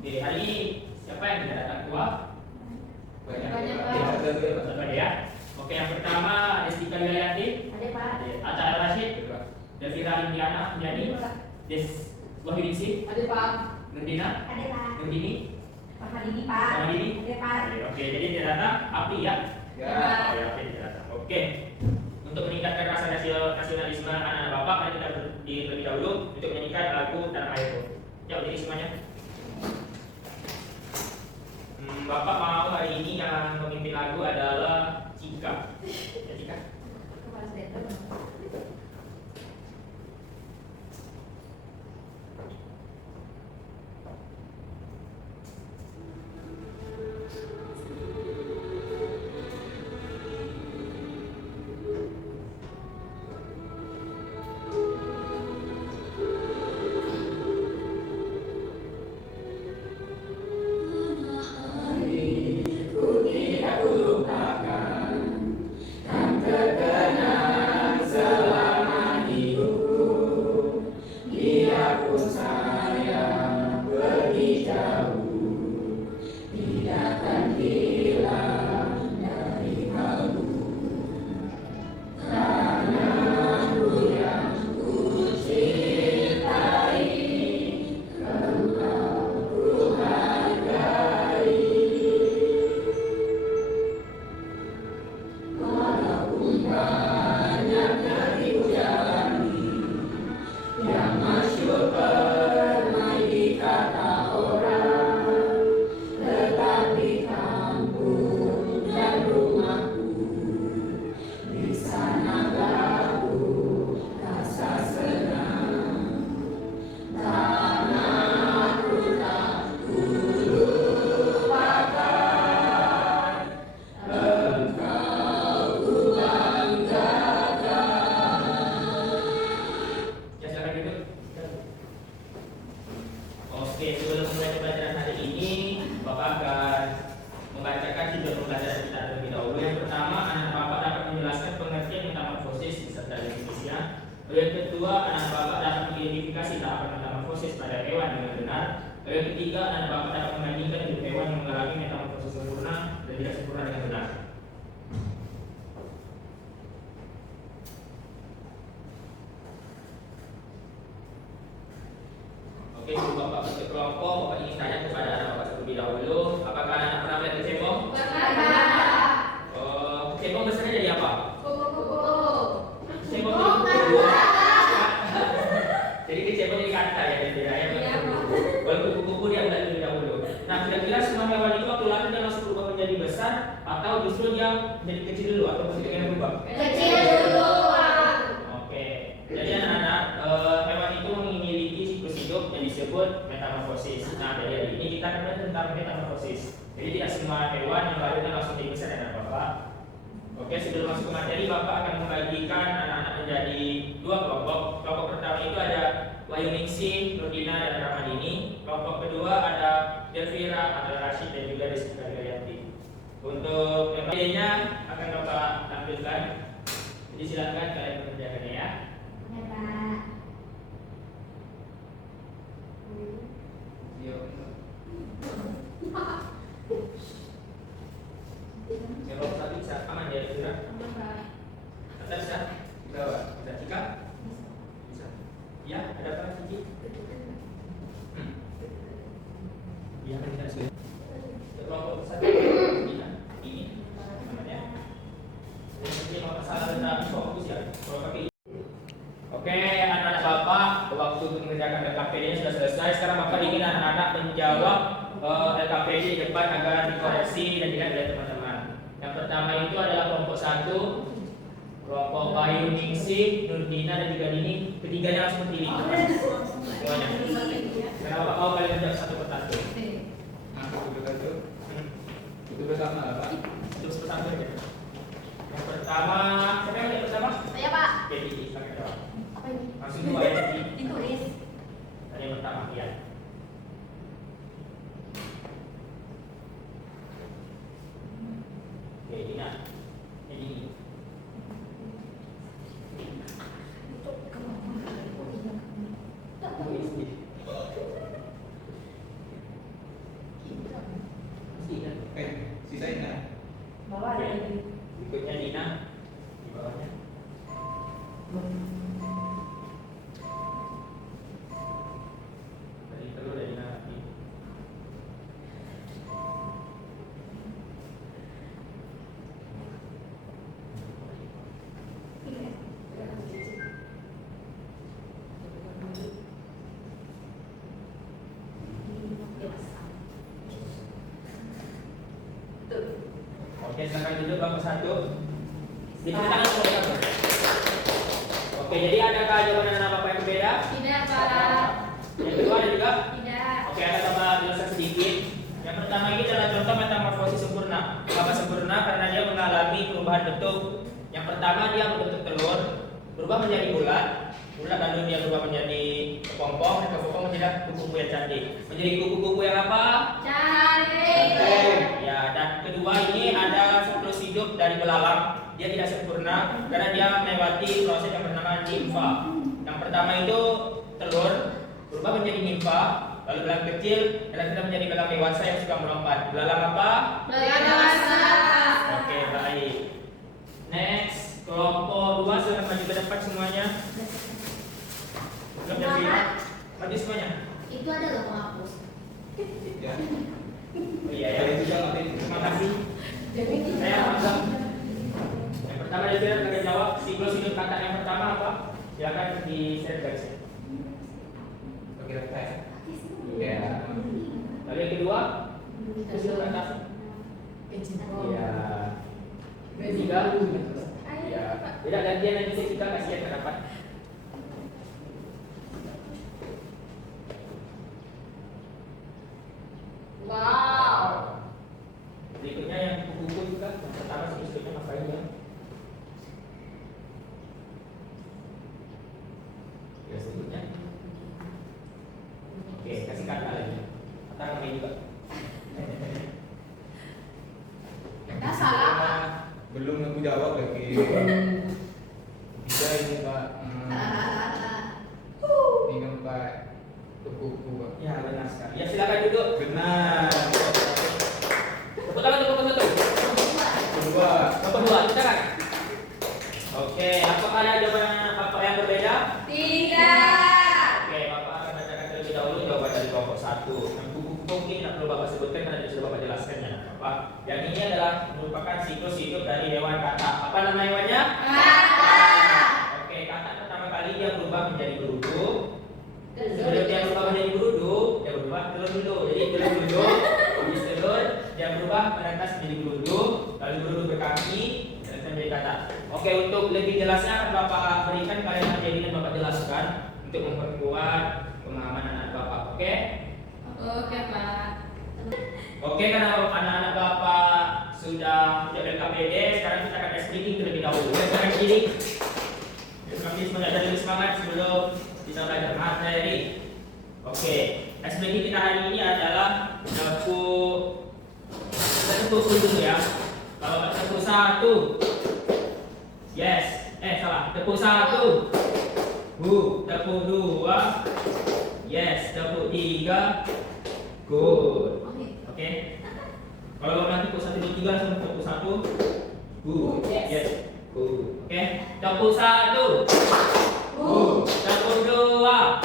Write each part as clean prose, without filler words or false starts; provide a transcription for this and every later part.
Oke, hari ini siapa yang tidak datang tua? Banyak. Ya. Oke, yang pertama ada Stika Galianti, Ada Pak. Atta Rashid, Devira Indiana, Jadi, Des Wahyudisi, Ada Pak. Nurdina, Ada Pak. Nurdini, Pak Hadini Pak. Hadini. Ada Pak. Oke, jadi tidak datang, Api ya? Ya. Oh, ya, oke, tidak datang. Oke, untuk meningkatkan rasa nasionalisme anak-anak bapak, mari kita terlebih dahulu untuk menyanyikan lagu Tanah Airku. Ya, jadi semuanya. Bapak mau hari ini yang memimpin lagu adalah Cika. Ya, Cika. Kepala Sedeter. Oke, sebelum mulai pembelajaran hari ini, Bapak akan membacakan tujuan pembelajaran kita terlebih dahulu. Yang pertama, anak Bapak dapat menjelaskan pengertian metamorfosis beserta definisinya. Yang kedua, anak Bapak dapat mengidentifikasi tahapan metamorfosis pada hewan dengan benar. Yang ketiga, anak Bapak dapat membandingkan hidup hewan yang mengalami metamorfosis sempurna dan tidak sempurna dengan benar. Oke, sebelum Bapak bentuk kelompok, Bapak ingin tanya kepada anak Bapak terlebih dahulu, apakah anak pernah melihat kecebong? Kecebong besarnya jadi apa? Kecebong jadi kecebong jadi kata ya, jadi ya. Walaupun kuku-kuku dia udah terlebih dahulu. Nah, kira-kira semua hewan itu waktu lahir dia langsung berubah menjadi besar, atau justru dia menjadi kecil dulu, atau masih dengan berubah? Kecil dulu. Oke, jadi anak-anak, hewan itu memiliki siklus hidup yang disebut metamorfosis. Nah, dari hari ini kita akan belajar tentang metamorfosis. Jadi tidak semua hewan yang lahirnya langsung jadi besar ya, anak Bapak. Oke, sebelum masuk ke materi, Bapak akan membagikan anak-anak menjadi dua kelompok. Kelompok pertama itu ada Wahyuningsih, Nurdina, dan Ramadini. Kelompok kedua ada Devira, Atta Rashid, dan juga Stika Galianti. Untuk yang lainnya akan Bapak tampilkan. Jadi silakan kalian mengerjakannya ya. Ya Pak. Kalau tadi bisa aman ya, Devira? Atta bisa? Bisa Cika? Bisa. Ya, ada apa Cici? Iya kan kita sudah. Kelompok satu ini namanya. Ini kalau salah tentang fokus ya. Kalau pakai ini. Oke, anak-anak Bapak, waktu untuk mengerjakan LKPD sudah selesai. Sekarang Bapak ingin anak-anak menjawab LKPD di depan agar dikoreksi dan dilihat oleh teman-teman. Yang pertama itu adalah kelompok 1, kelompok Wahyuningsih, Nurdina, dan juga Dini. Ketiganya langsung berdiri. Semuanya. Karena Bapak mau kalian menjawab satu persatu. Itu bersama apa? Terus persatu aja. Yang pertama, siapa yang lihat pertama? Saya Pak. Oke, Dini, pakai jawab. Apa ini? Langsung dua ya, Dini. Ditulis. Tadi yang pertama, iya. Oke, Dina. Dini. Sisain Bawah ada lagi. Berikutnya Dina di bawahnya. Dari telur dari Dina lagi. Oke, silakan duduk Bapak satu. Diceritakan kepada kamu. Oke, jadi adakah jawaban anak Bapak yang berbeda? Tidak, Pak. Yang kedua ada juga? Tidak. Oke, ada tambah jelaskan sedikit. Yang pertama ini adalah contoh metamorfosis sempurna. Mengapa sempurna? Karena dia mengalami perubahan bentuk. Yang pertama dia membentuk telur, berubah menjadi bulat, lalu dia berubah menjadi kepompong, dan kepompong menjadi kuku-kuku yang cantik. Menjadi kuku-kuku yang apa? Cantik. Ya, dan kedua ini ada siklus hidup dari belalang. Dia tidak sempurna karena dia melewati proses yang bernama nimfa. Yang pertama itu telur berubah menjadi nimfa, lalu belalang kecil dan kita menjadi belalang dewasa yang suka melompat. Belalang apa? Dewasa. Oke, baik. Next, kelompok 2 silakan maju ke depan semuanya. Belum jadi. Maju semuanya. Itu ada loh penghapus. Ya. Oh iya ya. Itu jangan nanti. Terima kasih. Jadi Saya Hamzah. Yang pertama dari saya akan jawab siklus hidup kata yang pertama apa? Silakan di share guys. Oke, tes. Ya. Lalu yang kedua, siklus kata. Iya. Ketiga, ya. Tidak gantian nanti saya kita kasihan kenapa? Wow. Berikutnya yang kuku-kuku juga. Yang pertama siklusnya ngapain ya? Ya selanjutnya. Oke, kasih kata lagi. Kata namanya juga. Nah, salah. Belum aku jawab lagi. Bisa ini Pak. Ini kan Pak. Kuku Pak. Ya benar sekali. Ya silakan duduk. Benar. Tepuk tangan untuk satu. Kedua. Nomor 2, kita kan? Oke, apakah ada jawaban apa yang berbeda? Tidak. Oke, Bapak akan bacakan terlebih dahulu jawaban dari kelompok 1. Yang buku-buku mungkin tidak perlu Bapak sebutkan karena sudah Bapak jelaskan ya, Bapak. Yang ini adalah merupakan siklus hidup dari hewan kata. Apa nama hewannya? Kata. Oke, kata pertama kali dia berubah menjadi berudu. Sebelum dia berubah menjadi berudu, dia berubah telur dulu. Jadi telur dulu, habis telur dia berubah menetas menjadi berudu, lalu berudu berkaki, dan menjadi kata. Oke, untuk lebih jelasnya akan Bapak berikan kalian materi dan Bapak jelaskan untuk memperkuat pemahaman anak Bapak. Oke? Oke, Pak. Oke, karena anak-anak Bapak sudah menjaga KPD, sekarang kita akan speaking terlebih dahulu. Sekarang ini, kami semangat dan lebih semangat sebelum kita belajar materi. Oke, speaking kita hari ini adalah tepuk dulu ya. Kalau tepuk 1, yes, salah. Tepuk 1, tepuk 2, yes. Tepuk 3, good. Oke. Kalau nanti tepuk 1, 2, 3 langsung tepuk 1, good, yes, good. Oke, tepuk 1, tepuk 2,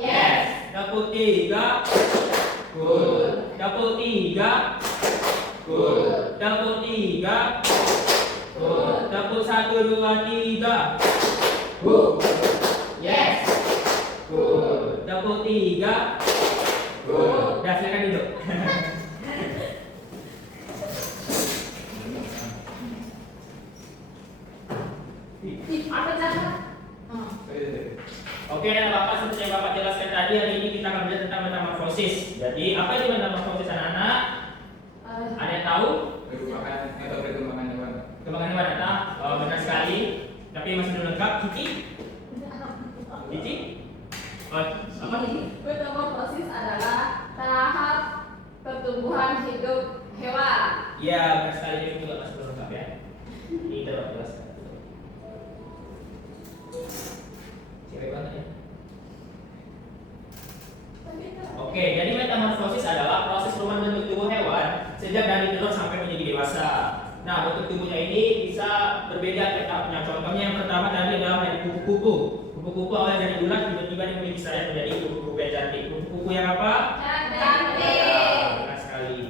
yes. Tepuk 3, good. Tepuk 3, good. Tepuk 3, good. Tepuk 1, 2, 3, good, yes, good. Tepuk 3, good. Dah, silakan duduk. Apa cara? Oke, dan Bapak seperti yang Bapak jelaskan tadi, hari ini kita akan belajar tentang metamorfosis. Jadi, apa itu metamorfosis anak-anak? Ada yang tahu? Perkembangan hewan. Kembangan hewan data? Oh, benar sekali. Tapi masih belum lengkap. Cici? Cici? Oh, apa? Metamorfosis adalah tahap pertumbuhan hidup hewan. Ya, benar sekali. Itu juga masih belum lengkap ya. Ini kita Bapak jelaskan. Cewek banget ya. Oke, jadi metamorfosis adalah proses perubahan bentuk tubuh hewan sejak dari telur sampai menjadi dewasa. Nah, bentuk tubuhnya ini bisa berbeda tiap tahapnya. Contohnya yang pertama tadi adalah dari kupu-kupu. Kupu-kupu awalnya dari bulat, tiba-tiba dia memiliki sayap menjadi kupu-kupu yang cantik. Kupu-kupu yang apa? Cantik. Benar sekali.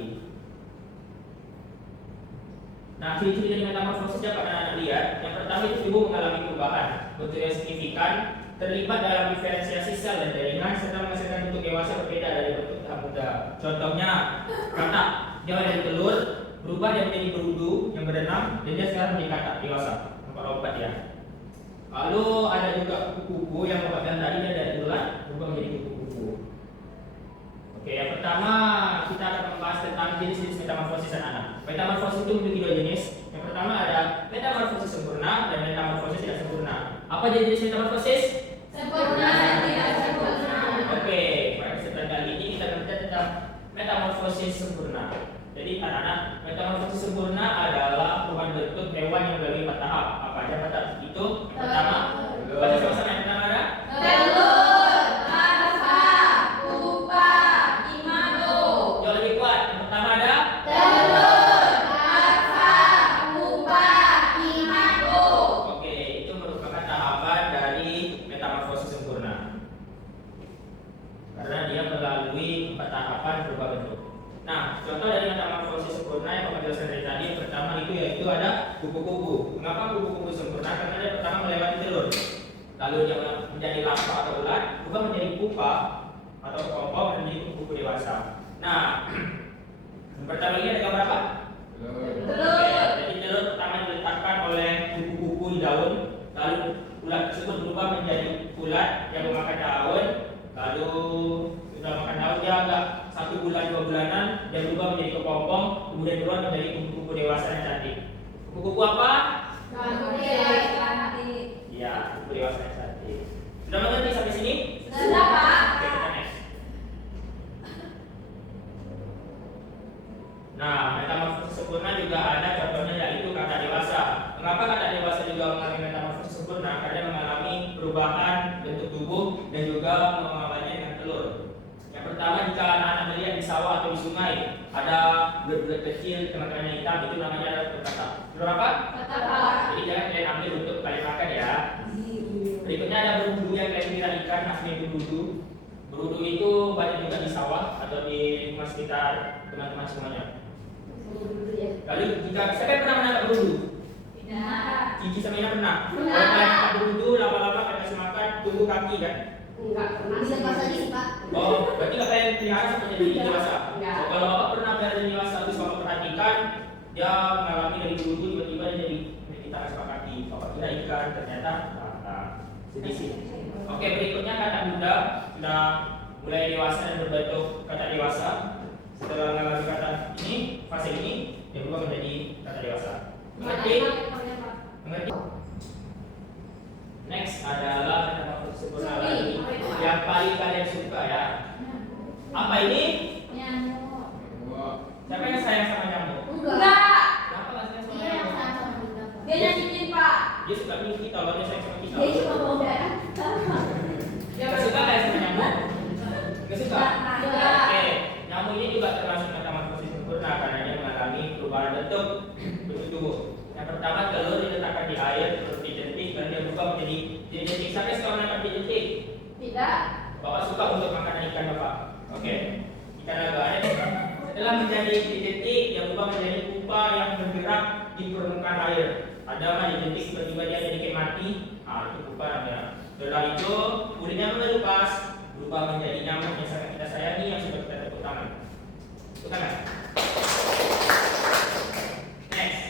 Nah, ciri-ciri dari metamorfosis dapat anak-anak lihat. Yang pertama itu tubuh mengalami perubahan. Bentuk yang signifikan terlibat dalam diferensiasi sel dan jaringan serta menghasilkan bentuk dewasa berbeda dari bentuk tahap muda. Contohnya, katak. Dia dari telur berubah dia menjadi berudu yang berenang dan dia sekarang menjadi katak dewasa. Lompat ya. Lalu ada juga kupu-kupu yang lompat tadi dia dari bulat berubah menjadi kupu-kupu. Oke, yang pertama kita akan membahas tentang jenis-jenis metamorfosis anak-anak. Metamorfosis itu memiliki dua jenis. Yang pertama ada metamorfosis sempurna dan metamorfosis tidak sempurna. Apa jenis metamorfosis? Sempurna dan tidak sempurna. Oke, pada kesempatan kali ini kita belajar tentang metamorfosis sempurna. Jadi anak-anak, metamorfosis sempurna adalah perubahan bentuk hewan yang melalui 4 tahap. Apa aja 4 tahap itu? Pertama, baca sama-sama yang pertama ada Telur, larva, pupa, imago. jauh lebih kuat. Yang pertama ada Telur, larva, pupa, imago. Oke, itu merupakan tahapan dari metamorfosis sempurna. Karena dia melalui 4 tahapan berubah bentuk. Nah, contoh dari metamorfosis sempurna yang Bapak jelaskan dari tadi, yang pertama itu yaitu ada kupu-kupu. Mengapa kupu-kupu sempurna? Karena dia pertama melewati telur, lalu dia menjadi larva atau ulat, berubah menjadi pupa atau kepompong dan menjadi kupu-kupu dewasa. Nah, yang pertama lagi ada gambar apa? Oke, jadi telur pertama diletakkan oleh kupu-kupu di daun, lalu ulat tersebut berubah menjadi ulat yang memakan daun, lalu sudah makan daun dia agak 1 bulan 2 bulanan dia berubah menjadi kepompong, kemudian keluar menjadi kupu-kupu dewasa yang cantik. Kupu-kupu apa? Cantik. Iya, kupu dewasa yang cantik. Sudah mengerti sampai sini? Sudah, Pak. Oke, kita next. Nah, metamorfosis sempurna juga ada contohnya yaitu katak dewasa. Mengapa katak dewasa juga mengalami metamorfosis sempurna? Karena mengalami perubahan bentuk tubuh dan juga mengawalnya dengan telur. Yang pertama, jika anak-anak melihat di sawah atau di sungai ada bulat-bulat kecil tengah-tengahnya hitam, itu namanya adalah telur katak. Telur apa? Katak. Jadi jangan kalian ambil untuk kalian makan ya. Berikutnya ada berudu yang kalian kira ikan, asli berudu. Berudu itu banyak juga di sawah atau di lingkungan sekitar teman-teman semuanya. Lalu jika siapa yang pernah menangkap berudu? Tidak. Cici sama Ina pernah? Pernah. Kalau kalian nangkap berudu, lama-lama kalian kasih makan, tunggu kaki kan? Enggak pernah. Bisa pas aja sih, Pak. Oh, berarti nggak kalian pelihara sampai jadi Tidak. dewasa? Tidak. Oh, kalau bapak pernah pelihara jadi dewasa, terus bapak perhatikan dia mengalami dari berudu tiba-tiba dia jadi kita kasih makan kaki. Bapak kira ikan, ternyata katak. Sedih sih. Oke, berikutnya katak muda sudah mulai dewasa dan berbentuk katak dewasa. Setelah mengalami katak ini, fase ini dia berubah menjadi katak dewasa. Mengerti? Mengerti? Next adalah metamorfosis sempurna lagi yang paling kalian suka ya. Apa ini? Nyamuk. Siapa yang sayang sama nyamuk? Enggak. Kenapa nggak sayang sama Dia yang nyamuk? sayang sama kita. Dia nyakitin, Pak. Dia suka milih kita, kalau dia sayang sama kita. Dia cuma mau darah. Gak suka kayak sama nyamuk? Gak suka? Enggak. Oke, nyamuk ini juga termasuk metamorfosis sempurna karena dia mengalami perubahan bentuk tubuh. Yang pertama, telur diletakkan di air terus dijentik dan dia berubah menjadi jentik. Siapa yang suka menangkap jentik? Tidak. Bapak suka untuk makanan ikan bapak. Oke, ikan naga ya. Setelah menjadi jentik, dia berubah menjadi pupa yang bergerak di permukaan air. Ada mah jentik tiba-tiba dia jadi kayak mati. Ah, itu pupa namanya. Setelah itu, kulitnya melepas, berubah menjadi nyamuk yang sangat kita sayangi yang sudah kita tepuk tangan. Tepuk tangan. Next.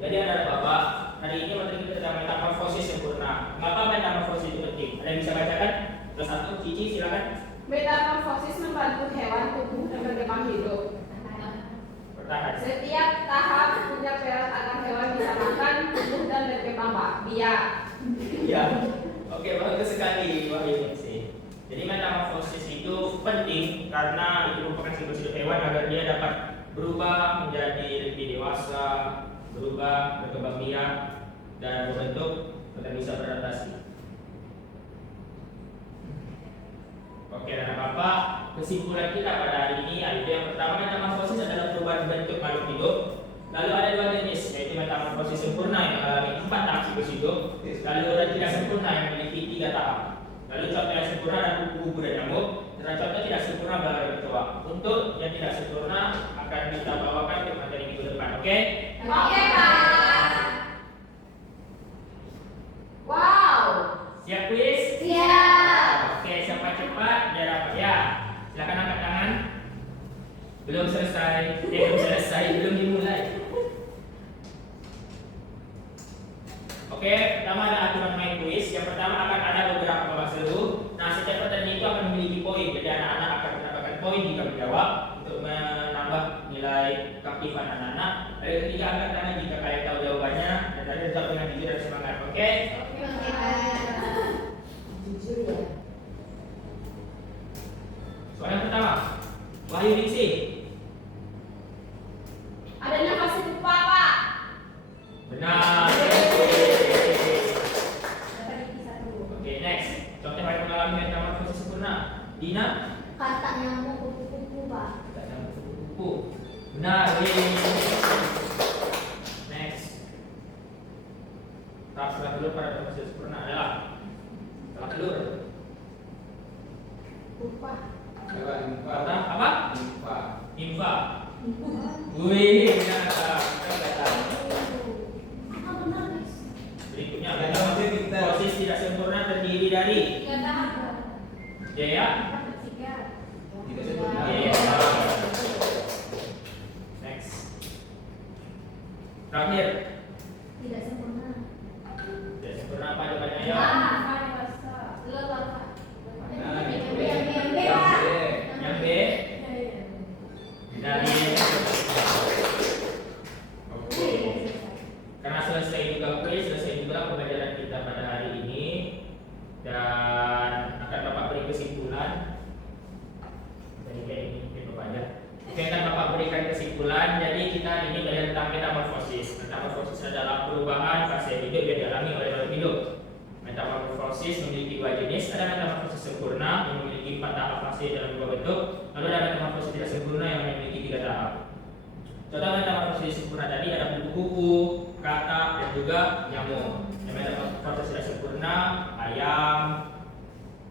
Jadi ada bapak, hari ini materi kita tentang metamorfosis sempurna. Mengapa metamorfosis itu penting? Ada yang bisa bacakan? Terus satu, Cici silakan. Metamorfosis membantu hewan tumbuh dan berkembang hidup. Bertahan. Setiap tahap punya peran agar hewan bisa makan, tumbuh dan berkembang biak. Ya. Oke, bagus sekali Wah ini sih. Jadi metamorfosis itu penting karena itu merupakan siklus hidup hewan agar dia dapat berubah menjadi lebih dewasa, berubah, berkembang biak dan berbentuk agar bisa beradaptasi. Oke, dan Bapak, kesimpulan kita pada hari ini yaitu yang pertama, metamorfosis adalah perubahan bentuk makhluk hidup. Lalu ada dua jenis, yaitu metamorfosis sempurna yang mengalami 4 tahap siklus hidup, lalu ada tidak sempurna yang memiliki 3 tahap. Lalu contoh yang sempurna adalah kupu-kupu dan nyamuk, dan contoh tidak sempurna adalah kecoa. Untuk yang tidak sempurna akan kita bawakan ke materi minggu depan, oke? Oke, Pak. Wow. Siap kuis? Siap. Oke, siapa cepat dia dapat ya. Silakan angkat tangan. Belum selesai, belum dimulai. Oke, pertama ada aturan main kuis. Yang pertama akan ada beberapa babak seru. Nah, setiap pertanyaan itu akan memiliki poin. Jadi anak-anak akan mendapatkan poin jika menjawab untuk menambah nilai keaktifan anak-anak. Lalu yang ketiga, angkat tangan jika kalian tahu jawabannya dan tadi tetap dengan jujur dan semangat. Oke? Jujur ya. Soal yang pertama, Wahyu Diksi. Adanya pasti lupa, Pak. Benar. Dapat isi satu. Oke, next. Contoh yang mengalami metamorfosis sempurna. Dina. Kata nyamuk kupu-kupu, Pak. Tidak ada kupu-kupu. Benar. Yeay. Next. Tahap setelah telur pada metamorfosis sempurna adalah setelah telur. Lupa. Kata apa? Nimfa. Nimfa. Wih, benar. Benar, guys. Berikutnya, metamorfosis tidak sempurna terdiri dari Tiga tahap. Jaya. Tiga. Tidak sempurna. Iya. Next. Terakhir. Tidak sempurna. Tidak sempurna apa jawabannya ya? Telur, Pak. Nah, Yang itu B, ya. yang B, yang B, Yang Pak. B. Yang B. Dari. Oke. Karena selesai juga kuis, selesai juga pembelajaran kita pada hari ini, dan akan Bapak beri kesimpulan. Jadi kayak ini Bapak aja. Oke, akan Bapak berikan kesimpulan. Jadi kita ini belajar tentang metamorfosis. Metamorfosis adalah perubahan fase hidup yang dialami oleh makhluk hidup. Metamorfosis memiliki 2 jenis. Ada metamorfosis sempurna yang memiliki 4 tahap fase dalam 2 bentuk. Lalu ada metamorfosis tidak sempurna yang memiliki 3 tahap. Contoh metamorfosis sempurna tadi ada kupu-kupu, katak, dan juga nyamuk. Yang metamorfosis tidak sempurna ayam,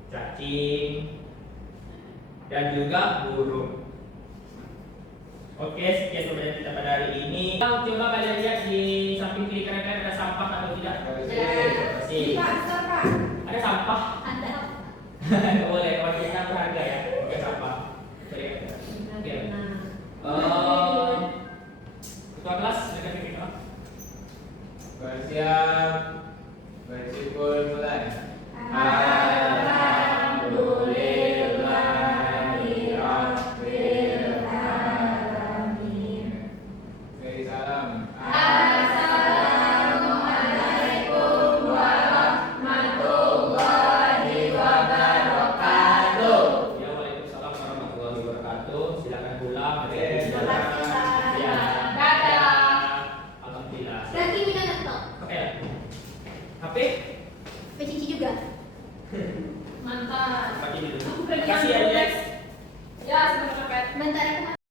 cacing, dan juga burung. Oke, sekian pembelajaran kita pada hari ini. Coba kalian lihat di samping kiri kanan kalian ada sampah atau tidak? Ya. Masih. Pak, besar, Pak. Ada sampah? Ada. Nggak boleh, kalau kita berharga ya. Oke, sampah. Oke. Nah. Oh,